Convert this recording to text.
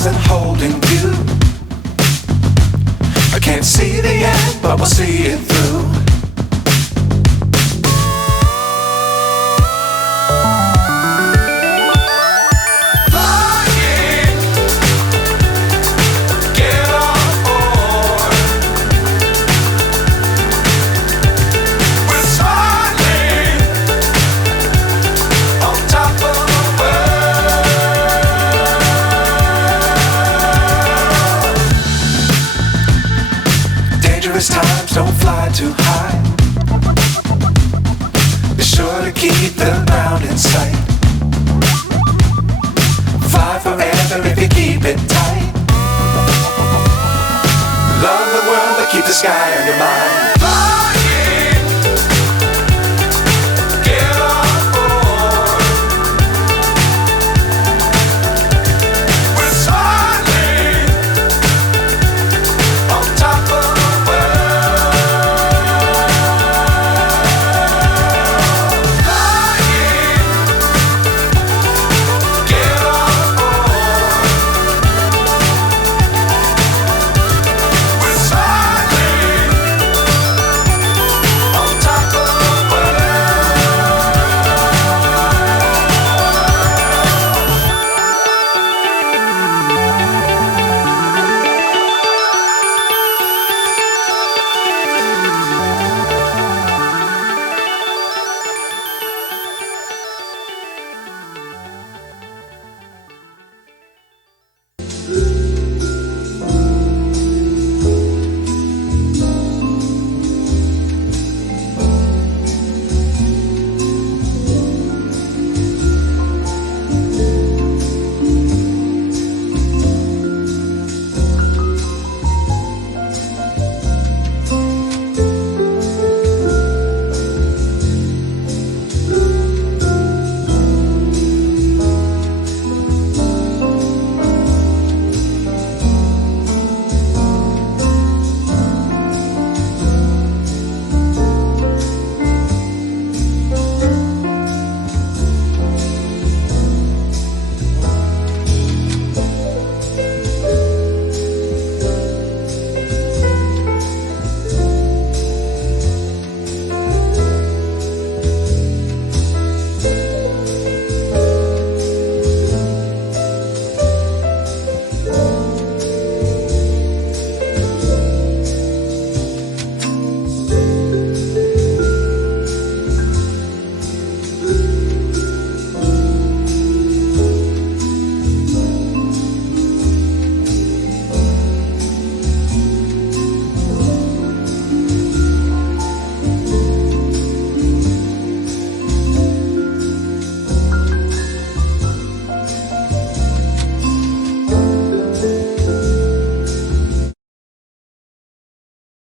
stars and holding you. I can't see the end, but we'll see it through. Times don't fly too high. Be sure to keep the ground in sight. Fly forever if you keep it tight. Love the world but keep the sky on your mind.